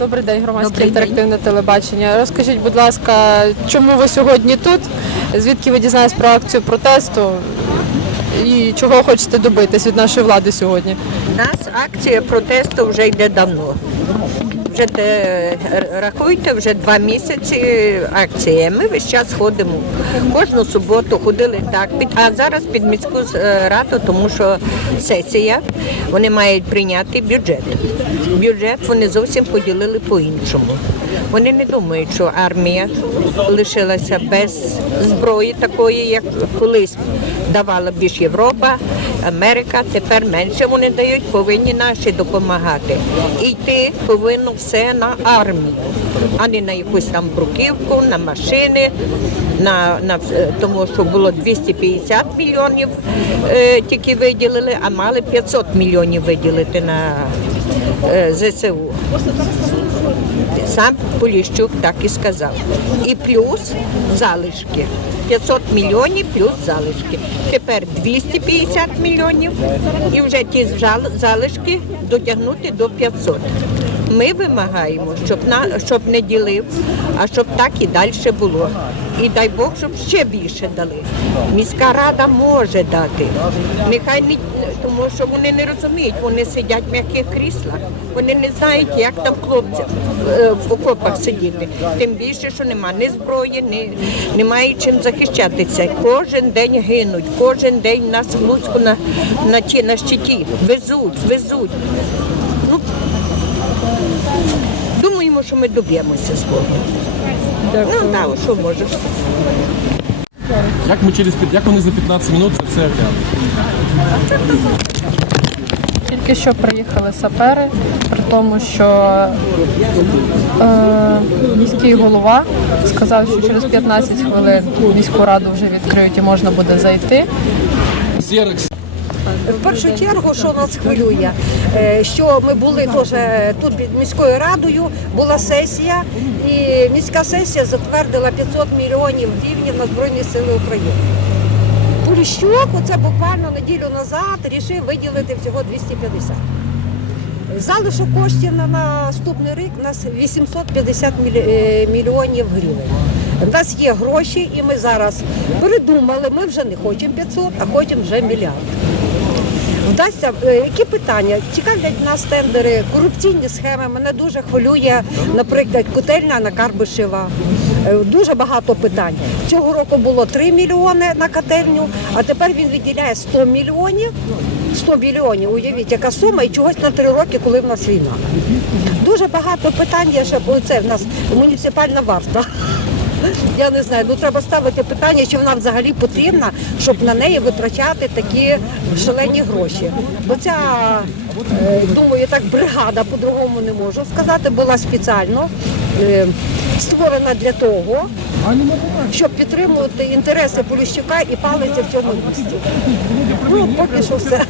Добрий день, громадське Добрий інтерактивне телебачення. Розкажіть, будь ласка, чому ви сьогодні тут? Звідки ви дізнаєтесь про акцію протесту? І чого хочете добитись від нашої влади сьогодні? У нас акція протесту вже йде давно. Вже де, рахуйте, вже два місяці акція. Ми весь час ходимо. Кожну суботу ходили так. А зараз під міську е, раду, тому що сесія, вони мають прийняти бюджет. Бюджет вони зовсім поділили по-іншому. Вони не думають, що армія лишилася без зброї такої, як колись давала більш Європа, Америка. Тепер менше вони дають, повинні наші допомагати. І йти повинно все на армію, а не на якусь там бруківку, на машини. На, на тому, що було 250 мільйонів е, тільки виділили, а мали 500 мільйонів виділити на ЗСУ. Сам Поліщук так і сказав. І плюс залишки. 500 мільйонів плюс залишки. Тепер 250 мільйонів і вже ті залишки дотягнути до 500. Ми вимагаємо, щоб на щоб не ділив, а щоб так і далі було. І дай Бог, щоб ще більше дали. Міська рада може дати. Нехай не тому, що вони не розуміють, вони сидять в м'яких кріслах. Вони не знають, як там хлопці е, в окопах сидіти. Тим більше, що нема ні зброї, ні немає чим захищатися. Кожен день гинуть, кожен день нас в Луцьку на, на, ті, на щиті везуть, везуть. Ну, думаємо, що ми доб'ємося Ну, так, що можеш. Як ми через як вони за 15 минут це все оглянуть? Тільки що приїхали сапери, при тому, що е, міський голова сказав, що через 15 хвилин міську раду вже відкриють і можна буде зайти. Зерекс. В першу чергу, що нас хвилює, е, що ми були теж тут під міською радою, була сесія, і міська сесія затвердила 500 мільйонів гривень на Збройні Сили України. Поліщук, оце буквально неділю назад, рішив виділити всього 250. Залишок коштів на наступний рік у нас 850 е, мільйонів гривень. У нас є гроші, і ми зараз передумали. Ми вже не хочемо 500, а хочемо вже мільярд. Вдасться, е, які питання? Цікавлять нас тендери, корупційні схеми. Мене дуже хвилює, наприклад, котельня на Карбишева. Е, Дуже багато питань. Цього року було 3 мільйони на котельню, а тепер він виділяє 100 мільйонів. 100 мільйонів, уявіть, яка сума і чогось на 3 роки, коли в нас війна. Дуже багато питань є ще це в нас муніципальна варта. Я не знаю, ну треба ставити питання, чи вона взагалі потрібна, щоб на неї витрачати такі шалені гроші. Бо ця, е, думаю, так бригада по-другому не можу сказати, була спеціально е, створена для того, щоб підтримувати інтереси Поліщука і палиця в цьому місті. Ну, поки що все.